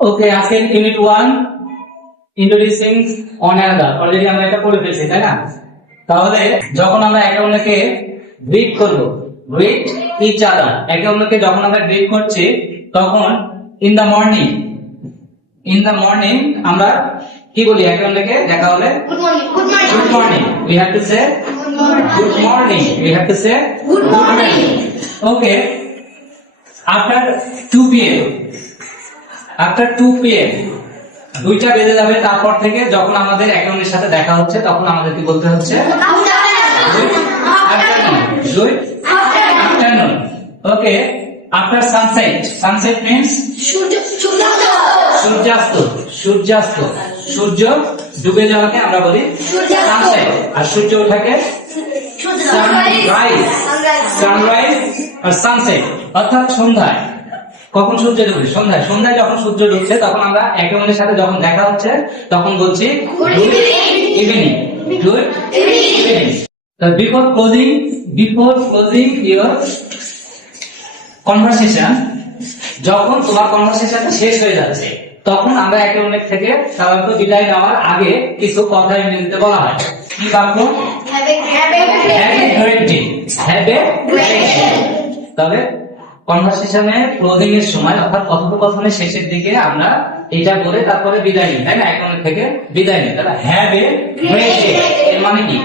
ওকে, আজকে unit 1 introducing on another already আমরা এটা পড়ে ফেলেছি, তাই না? তাহলে যখন আমরা একে অন্যকে গ্রিট করব, গ্রিট ইচ আদার, একে অন্যকে যখন আমরা গ্রিট করছি তখন ইন দ্য মর্নিং আমরা কি বলি? একে অন্যকে দেখা হলে good morning, we have to say good morning, we have to say good morning. Okay, after 2 PM, after 2 PM 2টা বেজে যাবে, তারপর থেকে যখন আমাদের একে অন্যের সাথে দেখা হচ্ছে তখন আমাদের কি বলতে হচ্ছে? Good afternoon. Okay, after sunset, sunset means সূর্যাস্ত, সূর্যাস্ত, সূর্য ডুবে যাওয়াকে আমরা বলি সানসেট, আর সূর্য ওঠাকে সানরাইজ, সানরাইজ আর সানসেট, অর্থাৎ সন্ধ্যায়। কখন সূর্য ডুবে? সন্ধ্যায়। সন্ধ্যায় যখন সূর্য ডুবছে তখন আমরা একে অন্যের সাথে যখন দেখা হচ্ছে তখন বলছি good evening, good evening. Before closing your conversation, যখন তোমার কনভারসেশনটা শেষ হয়ে যাচ্ছে তখন আমরা একে অন্যের থেকে সাধারণত বিদায় নেওয়ার আগে কিছু কথা এনে দিতে বলা হয়। কি বাক্য? Have a great day, have a great day. তবে কনভারসেশনে ক্লোজিং এর সময় অর্থাৎ কথোপকথনের শেষের দিকে আমরা এটা বলে তারপরে বিদায় নিই, তাই না? একে অন্যের থেকে বিদায় নিই। তাহলে হ্যাভ এ গ্রেট ডে এর মানে কি?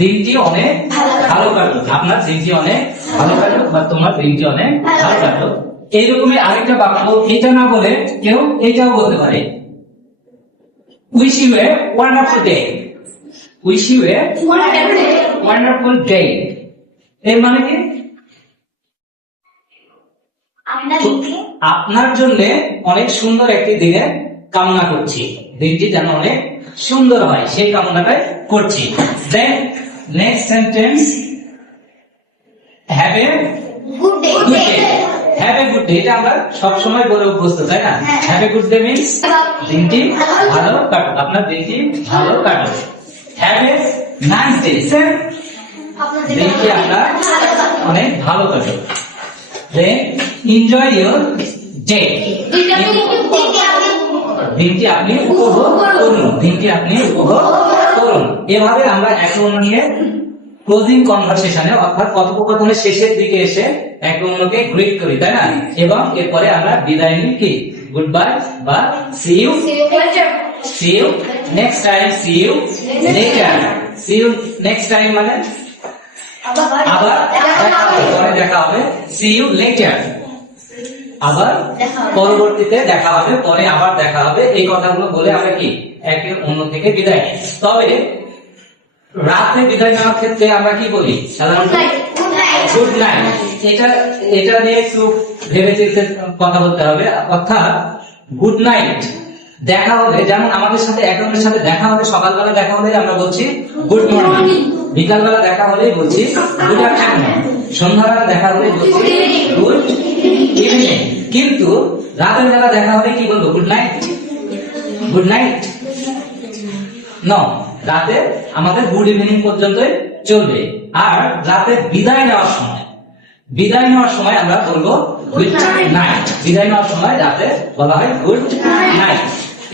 দিনটি অনেক ভালো কাটুক, আপনার দিনটি অনেক ভালো কাটুক বা তোমার দিনটি অনেক ভালো কাটুক। এইরকমই আরেকটা বাক্য, এটা না বলে কেউ এটাও বলতে পারে, wish you a wonderful day, wish you a wonderful day এর মানে কি? আপনার জন্য অনেক সুন্দর একটি দিনের কামনা করছি, দিনটি যেন অনেক সুন্দর হয় সেই কামনাটাই করছি। Then next sentence, have a good day, have a good day, এটা আমরা সব সময় বলে অভ্যস্ত, তাই না? Have a good day means দিনটি ভালো কাটুক, আপনার দিনটি ভালো কাটুক। হ্যাভ এ নাইস ডে, দিনটি আপনার অনেক ভালো কাটুক। দেন এনজয় ইওর ডে, দিনটি আপনি উপভোগ করুন, দিনটি আপনি উপভোগ করুন। এভাবে আমরা একে অন্যকে ক্লোজিং কনভারসেশনে অর্থাৎ কথোপকথনের শেষের দিকে এসে একে অন্যকে গ্রিট করি, তাই না? এবং এরপরে আমরা বিদায় নিই কি? গুড বাই বা see you, see you next time, see you later, see you next time মানে আবার পরে দেখা হবে, সি ইউ লেটার, আবার পরবর্তীতে দেখা হবে, পরে আবার দেখা হবে। এই কথাগুলো বলে আমরা কি একে অন্য থেকে বিদায় নিই। তবে রাতে বিদায় নেওয়ার ক্ষেত্রে আমরা কি বলি? সাধারণত গুড নাইট। এটা নিয়ে একটু ভেবে চিন্তে কথা বলতে হবে। অর্থাৎ গুড নাইট দেখা হলে, যেমন আমাদের সাথে একে অন্যের সাথে দেখা হলে, সকালবেলা দেখা হলে আমরা বলছি গুড মর্নিং, বিকালবেলা দেখা হলে বলছি গুড আফটারনুন, সন্ধ্যাবেলা দেখা হলে বলছি গুড ইভিনিং। কিন্তু রাতের বেলা দেখা হলে কি বলবো? Good night, good night. ন, রাতে আমাদের গুড ইভিনিং পর্যন্তই চলবে। আর রাতে বিদায় নেওয়ার সময়, বিদায় নেওয়ার সময় আমরা বলবো গুড নাইট, বিদায় নেওয়ার সময় রাতে বলা হয় গুড নাইট।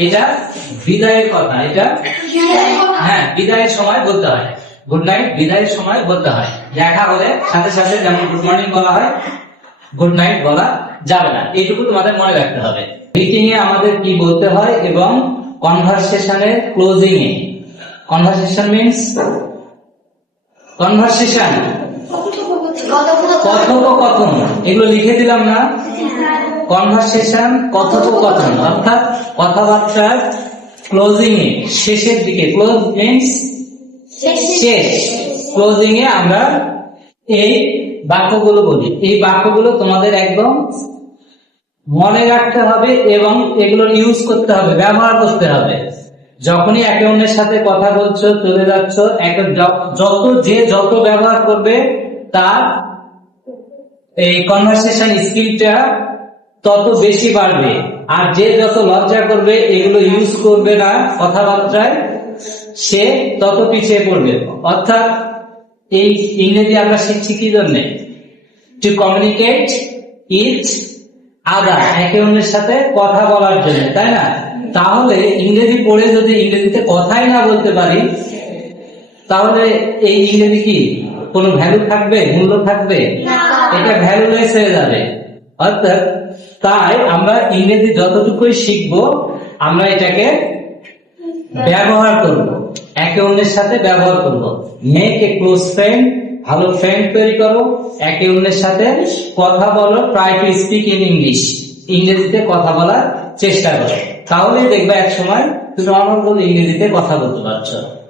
এটা বিদায়ের কথা, এটা হ্যাঁ বিদায়ের সময় বলতে হয়, গুড নাইট বিদায়ের সময় বলতে হয়। দেখা হলে সাথে সাথে যেমন গুড মর্নিং বলা হয়, গুড নাইট বলা যাবে না। এইটুকু তোমাদের মনে রাখতে হবে। গ্রিটিং এ আমাদের কি বলতে হয় এবং কনভারসেশনের ক্লোজিং এ, কনভারসেশন মিন্স কনভারসেশন, কথোপকথন, এগুলো লিখে দিলাম না? কনভারসেশন কথোপকথন অর্থাৎ কথাবার্তার ক্লোজিং এ, শেষের দিকে, ক্লোজ মিন্স শেষ, ক্লোজিং এ আমরা এই বাক্যগুলো বলি। এই বাক্যগুলো তোমাদের একদম মনে রাখতে হবে এবং এগুলো ইউজ করতে হবে, ব্যবহার করতে হবে। যখনই একে অন্যের সাথে কথা বলছো, চলে যাচ্ছ, যত ব্যবহার করবে তার এই কনভারসেশন স্কিলটা তত বেশি বাড়বে। আর যে যত লজ্জা করবে, এগুলো ইউজ করবে না কথাবার্তায়, সে তত পিছিয়ে পড়বে। অর্থাৎ এই ইংরেজি আমরা শিখছি কি জন্যে? টু কমিউনিকেট ইচ আদার, একে অন্যের সাথে কথা বলার জন্য, তাই না? তাহলে ইংরেজি পড়ে যদি ইংরেজিতে কথাই না বলতে পারি, তাহলে এই ইংরেজি কি কোনো ভ্যালু থাকবে, মূল্য থাকবে? এটা ভ্যালুলেস হয়ে যাবে। অর্থাৎ তাই আমরা ইংরেজি যতটুকুই শিখবো, আমরা এটাকে ব্যবহার করব, একে অন্যের সাথে ব্যবহার করব। মেক এ ক্লোজ ফ্রেন্ড, ভালো ফ্রেন্ড তৈরি করো, একে অন্যের সাথে কথা বলো, try to speak in English, ইংরেজিতে কথা বলার চেষ্টা করো। তাহলেই দেখবে এক সময় তুমি অনর্গল ইংরেজিতে কথা বলতে পারছো।